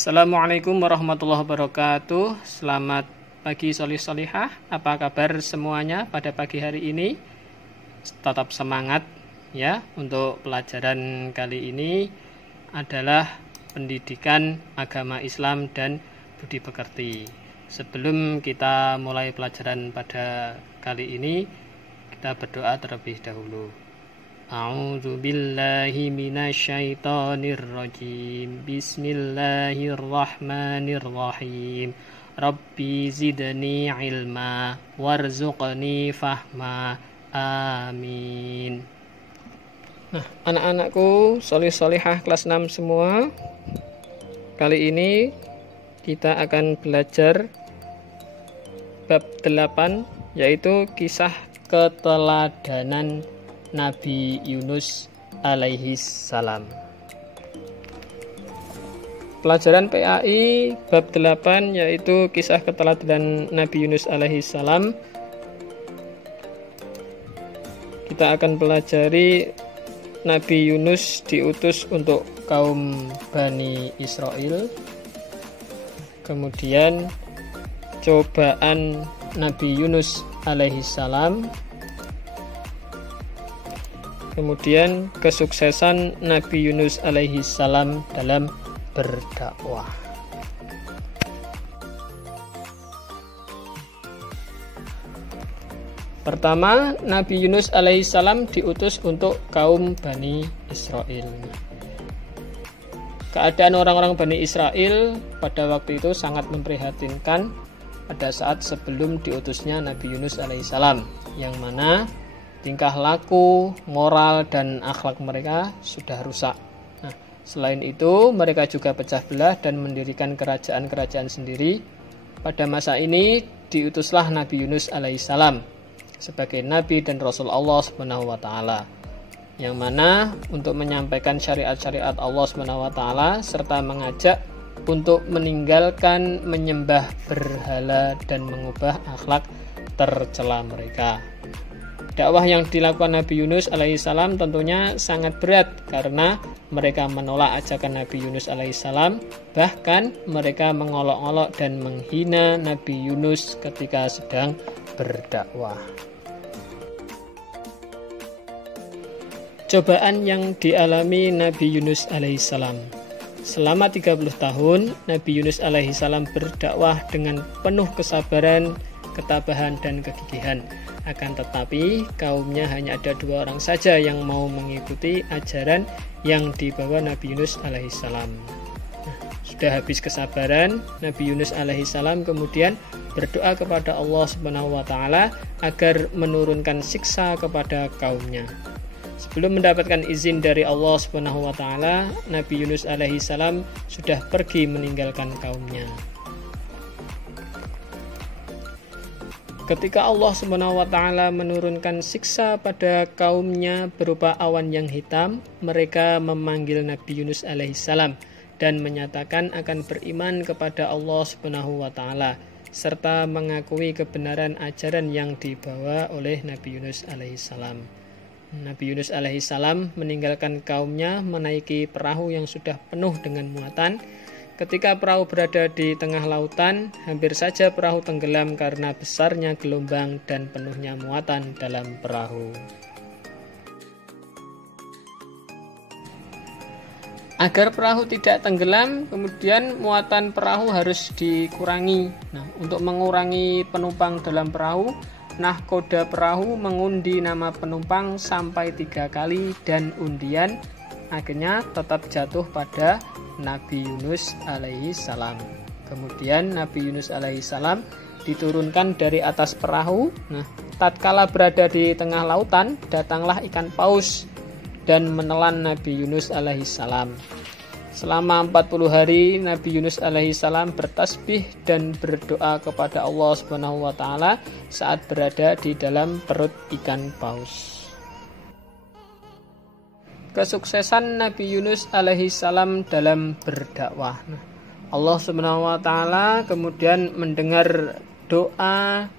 Assalamualaikum warahmatullahi wabarakatuh. Selamat pagi solih-solihah. Apa kabar semuanya pada pagi hari ini? Tetap semangat ya. Untuk pelajaran kali ini adalah pendidikan agama Islam dan budi pekerti. Sebelum kita mulai pelajaran pada kali ini, kita berdoa terlebih dahulu. A'udzu billahi minasyaitonir rajim. Bismillahirrahmanirrahim. Rabbi zidni ilma warzuqni fahma. Amin. Nah, anak-anakku solih-solihah kelas 6 semua. Kali ini kita akan belajar bab 8, yaitu kisah keteladanan Nabi Yunus alaihi salam. Pelajaran PAI bab 8 yaitu kisah keteladanan Nabi Yunus alaihi salam. Kita akan pelajari Nabi Yunus diutus untuk kaum Bani Israel. Kemudian cobaan Nabi Yunus alaihi salam. Kemudian kesuksesan Nabi Yunus alaihi salam dalam berdakwah. Pertama, Nabi Yunus alaihi salam diutus untuk kaum Bani Israel. Keadaan orang-orang Bani Israel pada waktu itu sangat memprihatinkan pada saat sebelum diutusnya Nabi Yunus alaihi salam, yang mana tingkah laku, moral, dan akhlak mereka sudah rusak. Nah, selain itu, mereka juga pecah belah dan mendirikan kerajaan-kerajaan sendiri. Pada masa ini, diutuslah Nabi Yunus alaihissalam sebagai Nabi dan Rasul Allah SWT, yang mana untuk menyampaikan syariat-syariat Allah SWT serta mengajak untuk meninggalkan menyembah berhala dan mengubah akhlak tercela mereka. Dakwah yang dilakukan Nabi Yunus alaihissalam tentunya sangat berat karena mereka menolak ajakan Nabi Yunus alaihissalam, bahkan mereka mengolok-olok dan menghina Nabi Yunus ketika sedang berdakwah. Cobaan yang dialami Nabi Yunus alaihissalam. Selama 30 tahun, Nabi Yunus alaihissalam berdakwah dengan penuh kesabaran, ketabahan, dan kegigihan. Akan tetapi kaumnya hanya ada 2 orang saja yang mau mengikuti ajaran yang dibawa Nabi Yunus alaihissalam. Nah, sudah habis kesabaran, Nabi Yunus alaihissalam kemudian berdoa kepada Allah SWT agar menurunkan siksa kepada kaumnya. Sebelum mendapatkan izin dari Allah SWT, Nabi Yunus alaihissalam sudah pergi meninggalkan kaumnya. Ketika Allah SWT menurunkan siksa pada kaumnya berupa awan yang hitam, mereka memanggil Nabi Yunus alaihissalam dan menyatakan akan beriman kepada Allah SWT serta mengakui kebenaran ajaran yang dibawa oleh Nabi Yunus alaihissalam. Nabi Yunus alaihissalam meninggalkan kaumnya menaiki perahu yang sudah penuh dengan muatan. Ketika perahu berada di tengah lautan, hampir saja perahu tenggelam karena besarnya gelombang dan penuhnya muatan dalam perahu. Agar perahu tidak tenggelam, kemudian muatan perahu harus dikurangi. Nah, untuk mengurangi penumpang dalam perahu, nahkoda perahu mengundi nama penumpang sampai 3 kali dan undian akhirnya tetap jatuh pada Nabi Yunus alaihi salam. Kemudian Nabi Yunus alaihi salam diturunkan dari atas perahu. Nah, tatkala berada di tengah lautan, datanglah ikan paus dan menelan Nabi Yunus alaihi salam. Selama 40 hari Nabi Yunus alaihi salam bertasbih dan berdoa kepada Allah SWT saat berada di dalam perut ikan paus. Kesuksesan Nabi Yunus alaihi salam dalam berdakwah. Allah SWT kemudian mendengar doa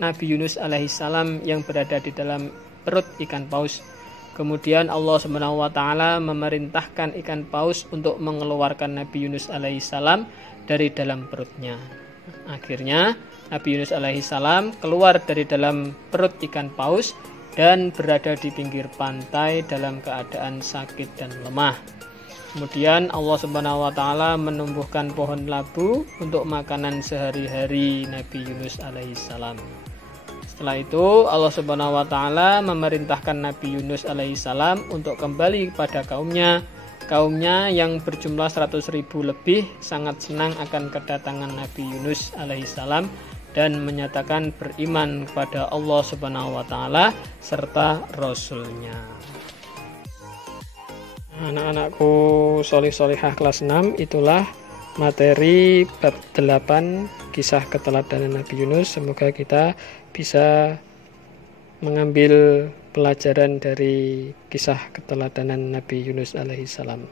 Nabi Yunus alaihi salam yang berada di dalam perut ikan paus. Kemudian Allah Subhanahu wa taala memerintahkan ikan paus untuk mengeluarkan Nabi Yunus alaihissalam dari dalam perutnya. Akhirnya Nabi Yunus alaihissalam keluar dari dalam perut ikan paus dan berada di pinggir pantai dalam keadaan sakit dan lemah. Kemudian Allah Subhanahu wa taala menumbuhkan pohon labu untuk makanan sehari-hari Nabi Yunus alaihissalam. Setelah itu Allah Subhanahu wa taala memerintahkan Nabi Yunus alaihissalam untuk kembali kepada kaumnya. Kaumnya yang berjumlah 100.000 lebih sangat senang akan kedatangan Nabi Yunus alaihissalam dan menyatakan beriman kepada Allah Subhanahu wa taala serta Rasulnya. Anak-anakku solih-solihah kelas 6, itulah materi bab 8 kisah keteladanan Nabi Yunus. Semoga kita bisa mengambil pelajaran dari kisah keteladanan Nabi Yunus alaihissalam.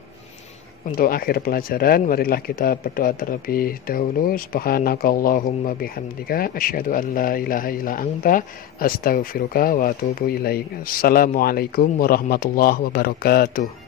Untuk akhir pelajaran, marilah kita berdoa terlebih dahulu. Subhanakallahumma bihamdika asyhadu an la ilaha illa anta astaghfiruka wa atubu ilaik. Assalamualaikum warahmatullahi wabarakatuh.